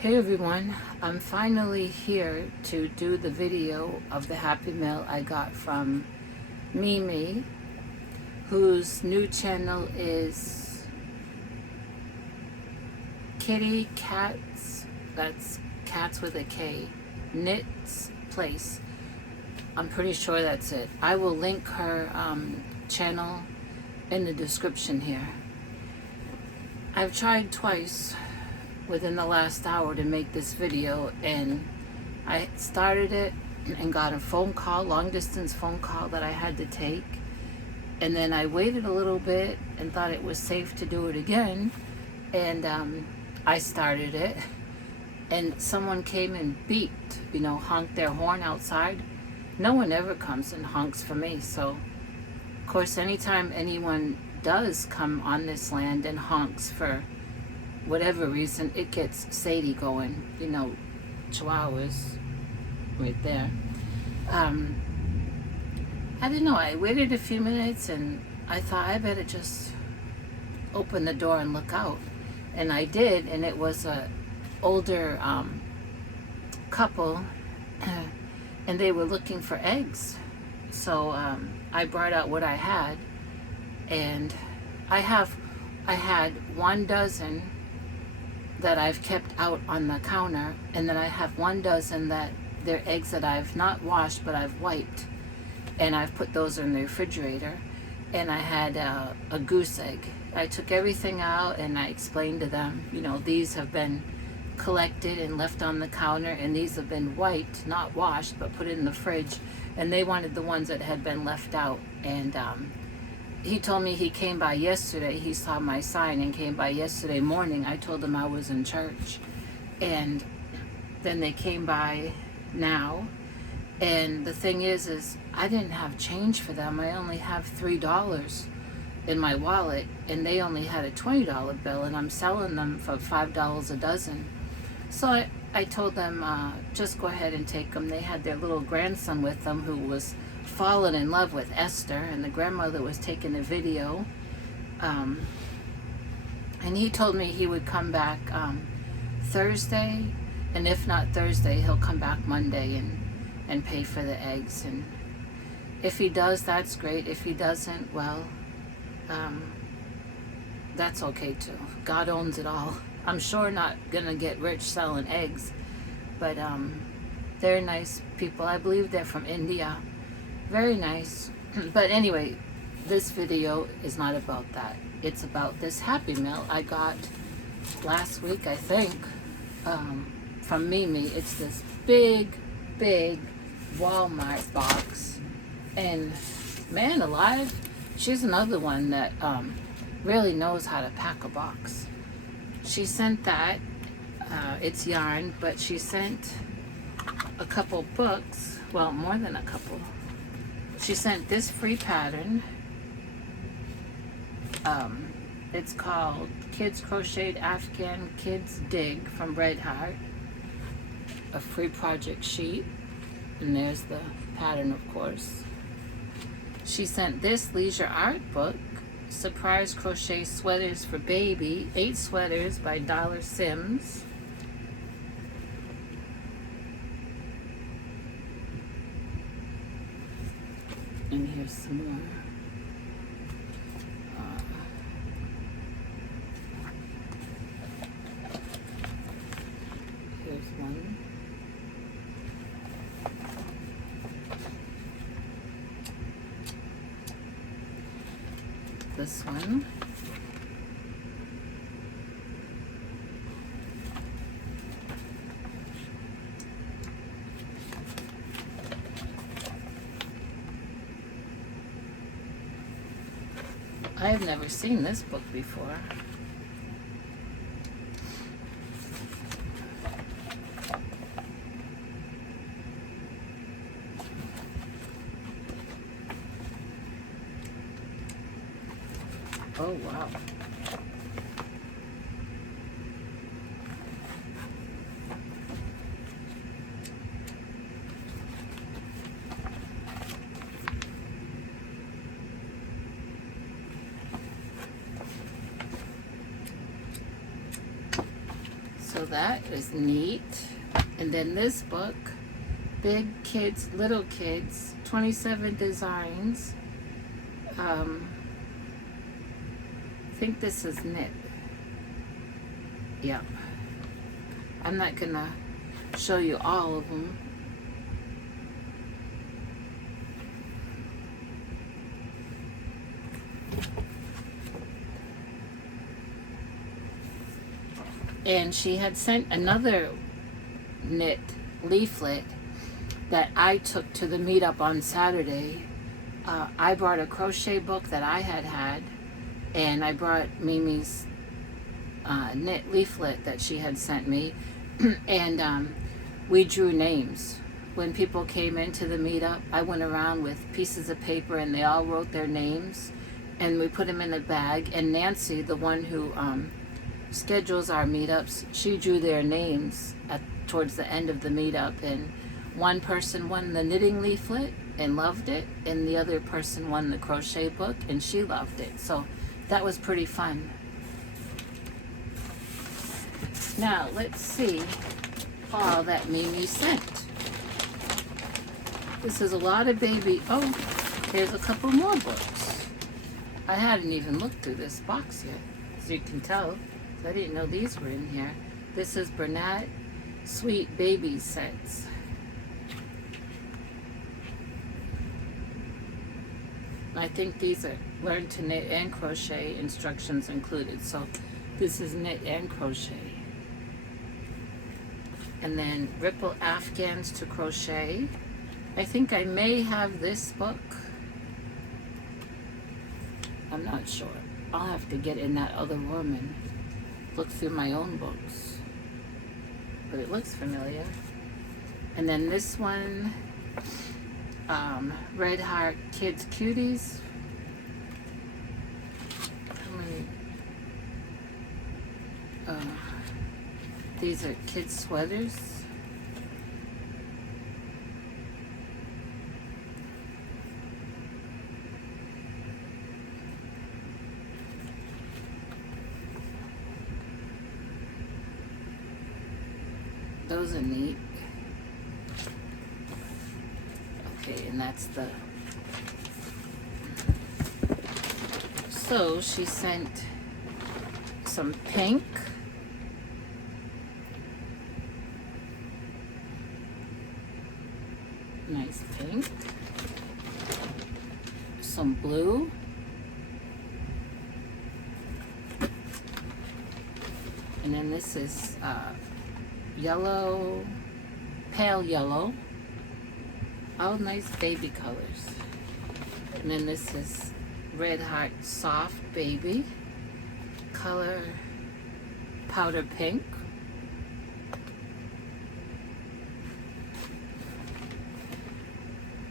Hey everyone, I'm finally here to do the video of the Happy Mail I got from MeMe, whose new channel is Kitty Cats, that's cats with a K, Knits Place. I'm pretty sure that's it. I will link her channel in the description here. I've tried twice within the last hour to make this video, and I started it and got a phone call, long distance phone call that I had to take, and then I waited a little bit and thought it was safe to do it again, and I started it, and someone came and beeped, honked their horn outside. No one ever comes and honks for me, so of course anytime anyone does come on this land and honks for whatever reason, it gets Sadie going, chihuahuas right there. I didn't know, I waited a few minutes and I thought I better just open the door and look out, and I did, and it was a older couple and they were looking for eggs. So I brought out what I had, and I had 1 dozen that I've kept out on the counter, and then I have 1 dozen that they're eggs that I've not washed but I've wiped, and I've put those in the refrigerator. And I had a goose egg. I took everything out and I explained to them, these have been collected and left on the counter, and these have been wiped, not washed, but put in the fridge, and they wanted the ones that had been left out. And he told me he came by yesterday. He saw my sign and came by yesterday morning. I told him I was in church, and then they came by now. And the thing is I didn't have change for them. I only have $3 in my wallet, and they only had a $20 bill, and I'm selling them for $5 a dozen. So I told them, just go ahead and take them. They had their little grandson with them who was fallen in love with Esther, and the grandmother was taking a video. And he told me he would come back Thursday, and if not Thursday, he'll come back Monday and pay for the eggs. And if he does, that's great. If he doesn't, well, that's okay too. God owns it all. I'm sure not gonna get rich selling eggs, but they're nice people. I believe they're from India. Very nice. But anyway, this video is not about that. It's about this Happy Mail I got last week, I think, from MeMe. It's this big Walmart box, and man alive, she's another one that really knows how to pack a box. She sent that, it's yarn, but she sent a couple books, well, more than a couple. She sent this free pattern. It's called Kids Crocheted Afghan Kids Dig from Red Heart, a free project sheet, and there's the pattern, of course. She sent this leisure art book, Surprise Crochet Sweaters for Baby, 8 sweaters by Dollar Sims. And here's some more. Here's one. This one. I have never seen this book before. Oh, wow. So that is neat. And then this book, Big Kids, Little Kids, 27 Designs. I think this is knit. Yeah. I'm not gonna show you all of them. And she had sent another knit leaflet that I took to the meetup on Saturday. I brought a crochet book that I had, and I brought MeMe's knit leaflet that she had sent me, and we drew names. When people came into the meetup, I went around with pieces of paper and they all wrote their names, and we put them in a bag, and Nancy, the one who schedules our meetups, she drew their names towards the end of the meetup, and one person won the knitting leaflet and loved it, and the other person won the crochet book and she loved it. So that was pretty fun. Now let's see all that MeMe sent. This is a lot of baby. Oh, here's a couple more books. I hadn't even looked through this box yet, as you can tell. I didn't know these were in here. This is Bernat Sweet Baby Sets. I think these are learn to knit and crochet, instructions included. So this is knit and crochet. And then Ripple Afghans to crochet. I think I may have this book. I'm not sure. I'll have to get in that other room and look through my own books. But it looks familiar. And then this one, Red Heart Kids Cuties. These are kids sweaters. Those are neat. Okay, and that's the... So she sent some pink. Nice pink. Some blue. And then this is yellow, pale yellow. All nice baby colors. And then this is Red Heart Soft Baby. Color powder pink.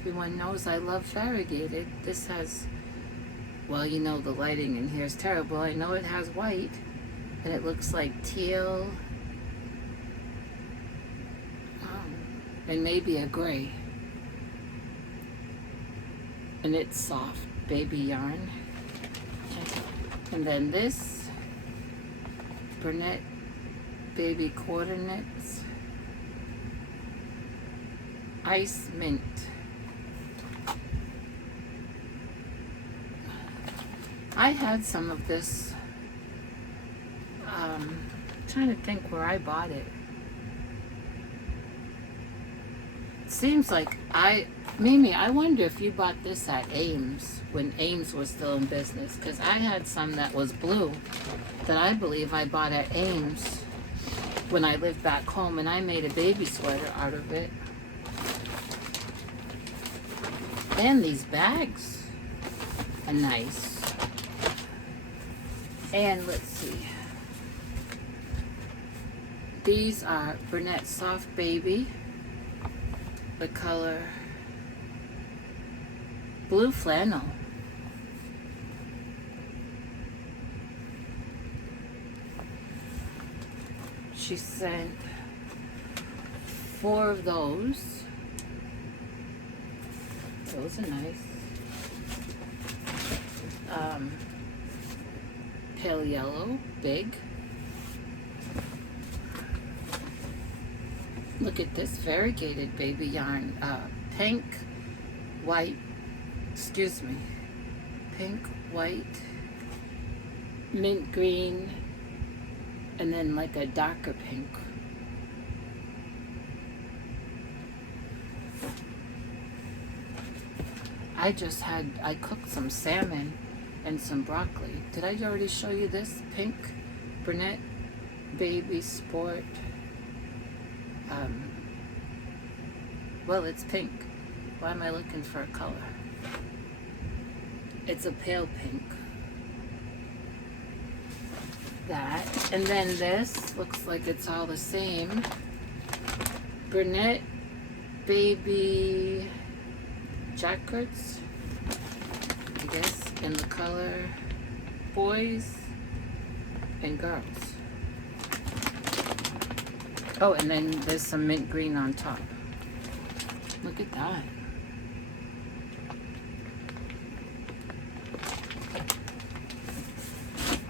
Everyone knows I love variegated. This has, well, you know the lighting in here is terrible. I know it has white, and it looks like teal, and maybe a gray. And it's soft baby yarn. And then this Bernat Baby Quarter Knits. Ice Mint. I had some of this. Trying to think where I bought it. It seems like Mimi, I wonder if you bought this at Ames when Ames was still in business, because I had some that was blue that I believe I bought at Ames when I lived back home, and I made a baby sweater out of it. And these bags are nice. And let's see. These are Bernat Soft Baby. The color blue flannel. She sent 4 of those. Those are nice. Pale yellow, big. Look at this variegated baby yarn. Pink, white, excuse me, pink, white, mint green, and then like a darker pink. I cooked some salmon and some broccoli. Did I already show you this? Pink, brunette, baby sport. Well, it's pink. Why am I looking for a color? It's a pale pink. That. And then this looks like it's all the same. Brunette, baby, jacquards, I guess, in the color boys and girls. Oh, and then there's some mint green on top. Look at that.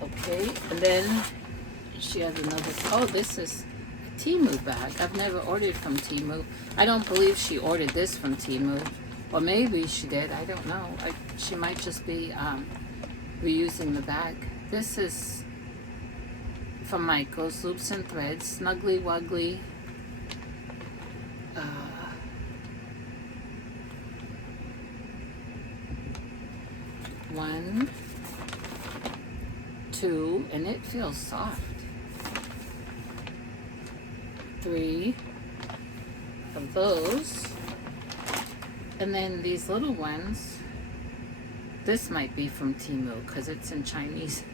Okay, and then she has another, oh, this is a Temu bag. I've never ordered from Temu. I don't believe she ordered this from Temu. Or maybe she did, I don't know. She might just be reusing the bag. This is from Michael's, Loops and Threads, Snuggly Wuggly. 1, 2, and it feels soft. 3 of those. And then these little ones, this might be from Temu because it's in Chinese.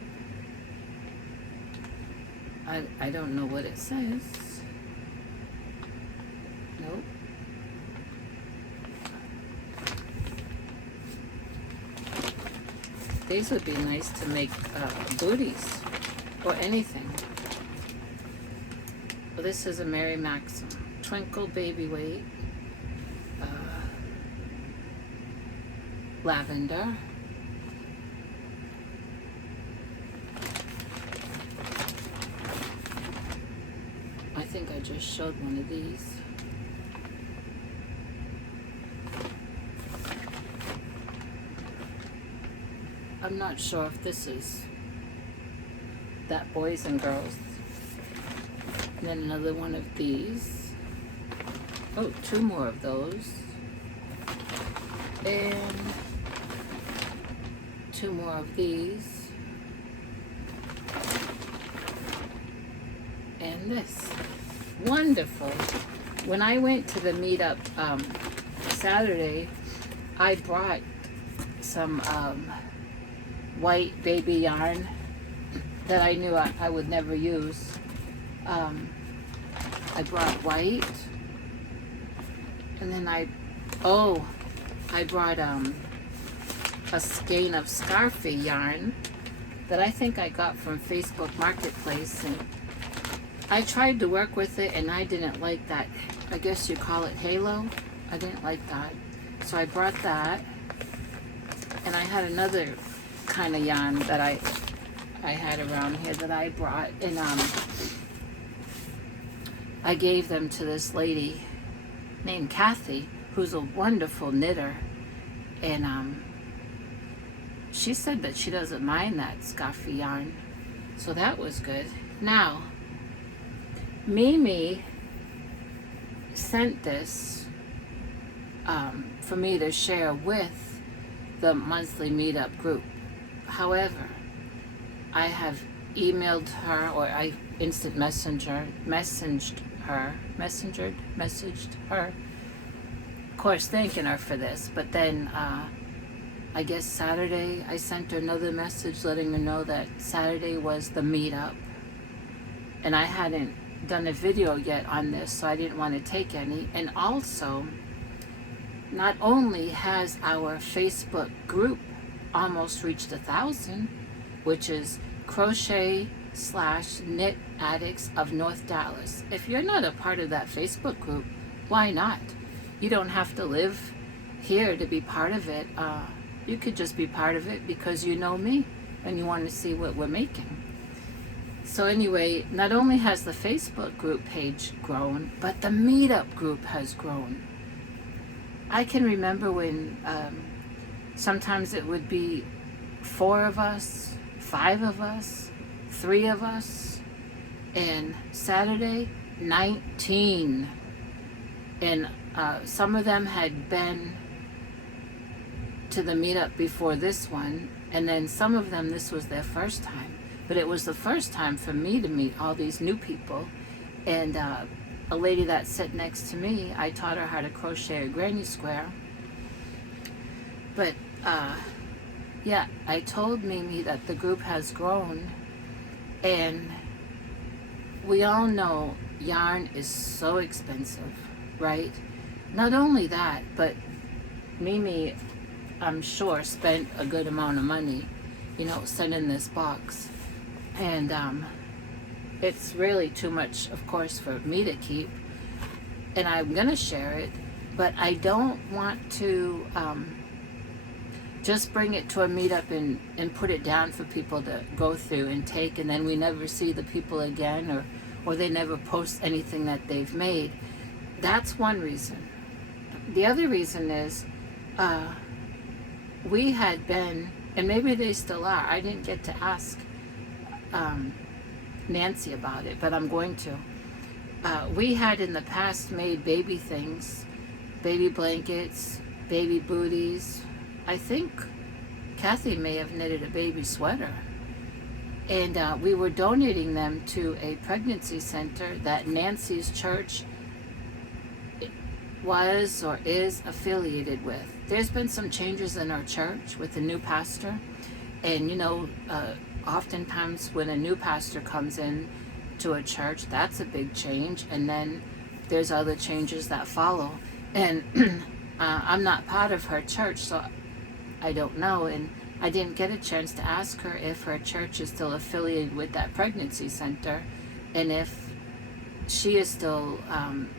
I don't know what it says. Nope. These would be nice to make booties or anything. Well, this is a Mary Maxim. Twinkle Baby Weight. Lavender. I think I just showed one of these. I'm not sure if this is that boys and girls. And then another one of these. Oh, 2 more of those. And 2 more of these. And this. Wonderful. When I went to the meetup Saturday, I brought some white baby yarn that I knew I would never use. I brought white, and then I brought a skein of scarfy yarn that I think I got from Facebook Marketplace, and I tried to work with it and I didn't like that. I guess you call it halo. I didn't like that. So I brought that, and I had another kind of yarn that I had around here that I brought, and I gave them to this lady named Kathy, who's a wonderful knitter, and she said that she doesn't mind that scarfy yarn, so that was good. Now, MeMe sent this for me to share with the monthly meetup group. However, I have emailed her, or I instant messaged her, of course thanking her for this, but then I guess Saturday I sent her another message letting her know that Saturday was the meetup, and I hadn't done a video yet on this, so I didn't want to take any. And also, not only has our Facebook group almost reached 1,000, which is crochet/knit addicts of North Dallas. If you're not a part of that Facebook group, why not? You don't have to live here to be part of it. You could just be part of it because you know me and you want to see what we're making. So anyway, not only has the Facebook group page grown, but the meetup group has grown. I can remember when sometimes it would be 4 of us, 5 of us, 3 of us, and Saturday, 19. And some of them had been to the meetup before this one, and then some of them, this was their first time. But it was the first time for me to meet all these new people. And a lady that sat next to me, I taught her how to crochet a granny square. But yeah, I told MeMe that the group has grown, and we all know yarn is so expensive, right? Not only that, but MeMe, I'm sure, spent a good amount of money, sending this box. And it's really too much, of course, for me to keep. And I'm going to share it, but I don't want to just bring it to a meetup and put it down for people to go through and take, and then we never see the people again, or they never post anything that they've made. That's one reason. The other reason is we had been, and maybe they still are, I didn't get to ask Nancy about it, but I'm going to. We had in the past made baby things, baby blankets, baby booties. I think Kathy may have knitted a baby sweater. And we were donating them to a pregnancy center that Nancy's church was or is affiliated with. There's been some changes in our church with the new pastor. And oftentimes when a new pastor comes in to a church, that's a big change, and then there's other changes that follow. And I'm not part of her church, so I don't know, and I didn't get a chance to ask her if her church is still affiliated with that pregnancy center, and if she is still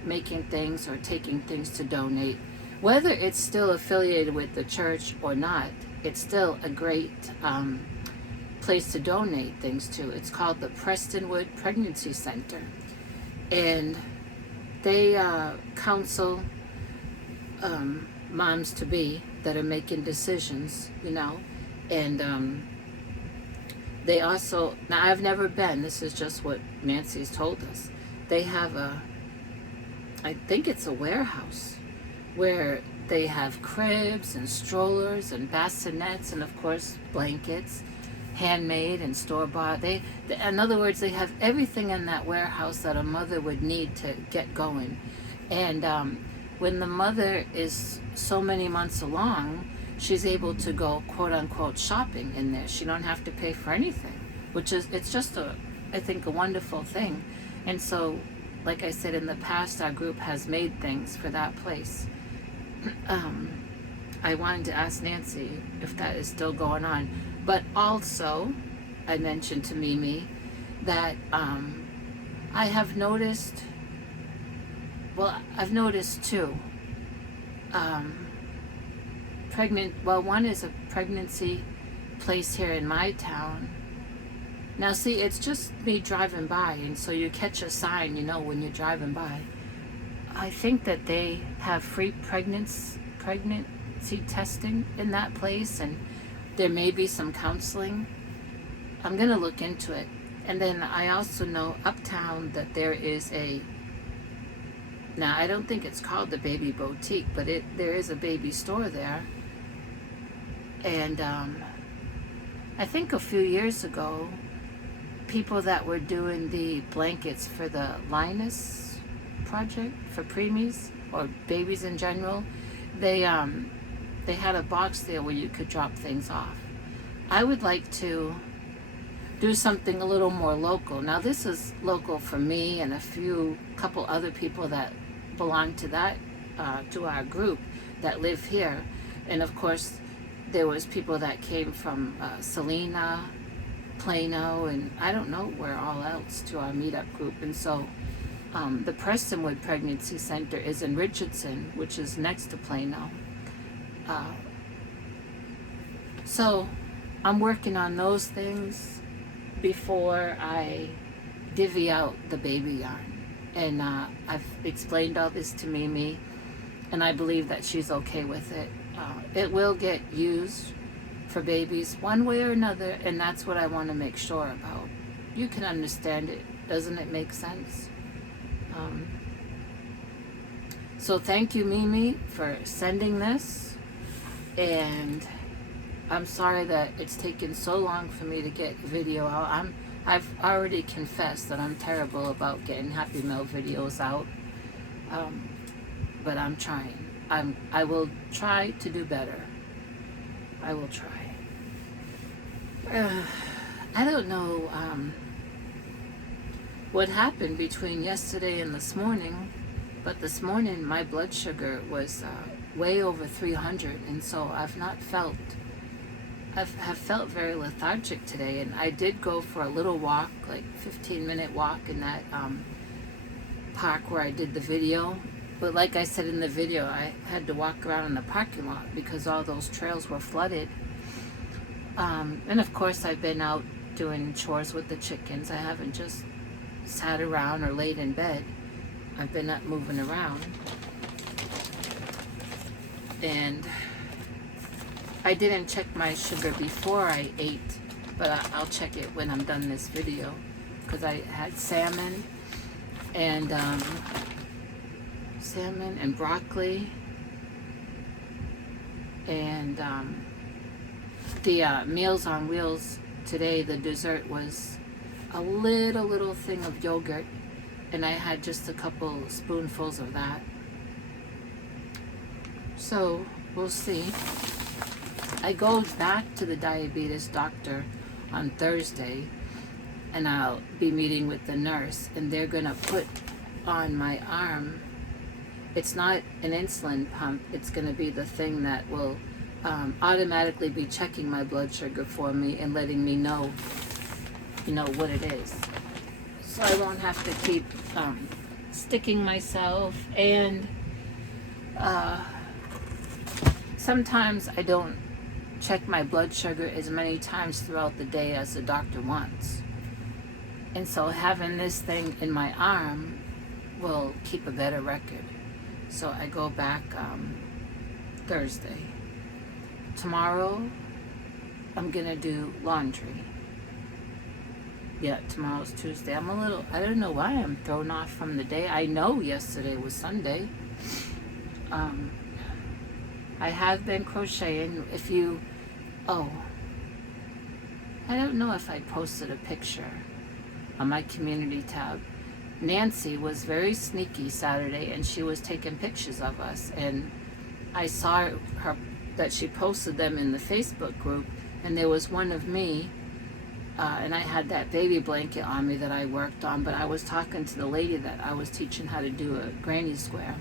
making things or taking things to donate. Whether it's still affiliated with the church or not, it's still a great place to donate things to. It's called the Prestonwood Pregnancy Center, and they counsel moms-to-be that are making decisions, and they also, now I've never been, this is just what Nancy's told us, they have I think it's a warehouse where they have cribs and strollers and bassinets and of course blankets, handmade and store-bought. In other words, they have everything in that warehouse that a mother would need to get going. And when the mother is so many months along, she's able to go quote-unquote shopping in there. She don't have to pay for anything, it's just I think a wonderful thing. And so, like I said, in the past, our group has made things for that place. I wanted to ask Nancy if that is still going on. But also, I mentioned to MeMe that I have noticed, I've noticed two. One is a pregnancy place here in my town. Now see, it's just me driving by, and so you catch a sign, when you're driving by. I think that they have free pregnancy testing in that place, and there may be some counseling. I'm going to look into it. And then I also know uptown that there is now I don't think it's called the Baby Boutique, but there is a baby store there. And I think a few years ago, people that were doing the blankets for the Linus project for preemies or babies in general, they had a box there where you could drop things off. I would like to do something a little more local. Now this is local for me and couple other people that belong to that to our group that live here, and of course there was people that came from Salina, Plano, and I don't know where all else to our meetup group. And so the Prestonwood Pregnancy Center is in Richardson, which is next to Plano. So I'm working on those things. before I divvy out the baby yarn. And I've explained all this to MeMe, and I believe that she's okay with it. It will get used for babies one way or another, and that's what I want to make sure about. You can understand it. Doesn't it make sense? So thank you, MeMe, for sending this. And I'm sorry that it's taken so long for me to get video out. I've already confessed that I'm terrible about getting Happy Mail videos out. But I'm trying. I will try to do better. I will try. I don't know what happened between yesterday and this morning, but this morning my blood sugar was way over 300, and so I've felt very lethargic today. And I did go for a little walk, like 15-minute walk in that park where I did the video. But like I said in the video, I had to walk around in the parking lot because all those trails were flooded. And of course I've been out doing chores with the chickens. I haven't just sat around or laid in bed. I've been up moving around. And I didn't check my sugar before I ate, but I'll check it when I'm done this video, because I had salmon and broccoli, and the Meals on Wheels today, the dessert was a little thing of yogurt, and I had just a couple spoonfuls of that. So we'll see. I go back to the diabetes doctor on Thursday, and I'll be meeting with the nurse, and they're gonna put on my arm, it's not an insulin pump, it's gonna be the thing that will automatically be checking my blood sugar for me and letting me know, what it is. So I won't have to keep sticking myself. And sometimes I don't check my blood sugar as many times throughout the day as the doctor wants. And so having this thing in my arm will keep a better record. So I go back Thursday. Tomorrow, I'm gonna do laundry. Yeah, tomorrow's Tuesday. I don't know why I'm thrown off from the day. I know yesterday was Sunday. I have been crocheting. I don't know if I posted a picture on my community tab. Nancy was very sneaky Saturday, and she was taking pictures of us, and I saw her that she posted them in the Facebook group, and there was one of me, and I had that baby blanket on me that I worked on, but I was talking to the lady that I was teaching how to do a granny square.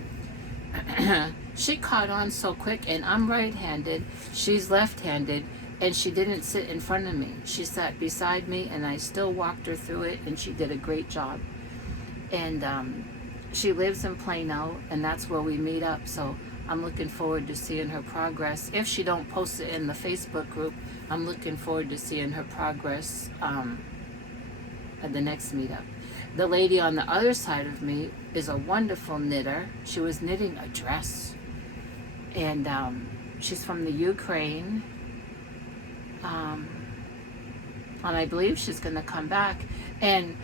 She caught on so quick, and I'm right-handed, she's left-handed, and she didn't sit in front of me. She sat beside me, and I still walked her through it, and she did a great job. And she lives in Plano, and that's where we meet up, so I'm looking forward to seeing her progress. If she don't post it in the Facebook group, I'm looking forward to seeing her progress at the next meetup. The lady on the other side of me is a wonderful knitter. She was knitting a dress, and she's from the Ukraine, and I believe she's going to come back. And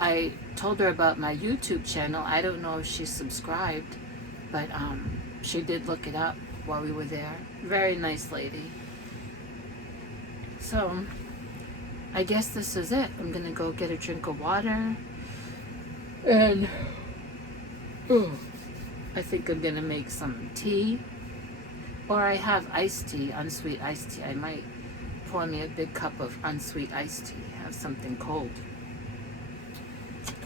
I told her about my YouTube channel. I don't know if she's subscribed, but she did look it up while we were there. Very nice lady. So I guess this is it. I'm gonna go get a drink of water, and I think I'm gonna make some tea, or I have iced tea, unsweet iced tea. I might pour me a big cup of unsweet iced tea, have something cold.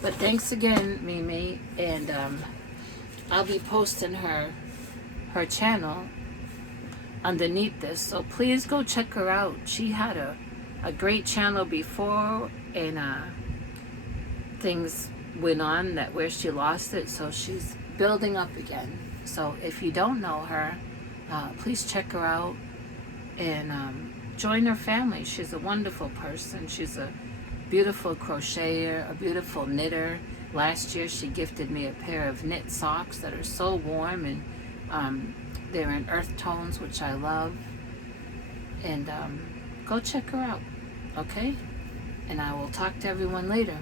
But thanks again, MeMe, and I'll be posting her channel underneath this, so please go check her out. She had a great channel before, and things went on that where she lost it, so she's building up again. So if you don't know her, please check her out and join her family. She's a wonderful person. She's a beautiful crocheter, a beautiful knitter. Last year she gifted me a pair of knit socks that are so warm, and they're in earth tones, which I love. And go check her out, okay? And I will talk to everyone later.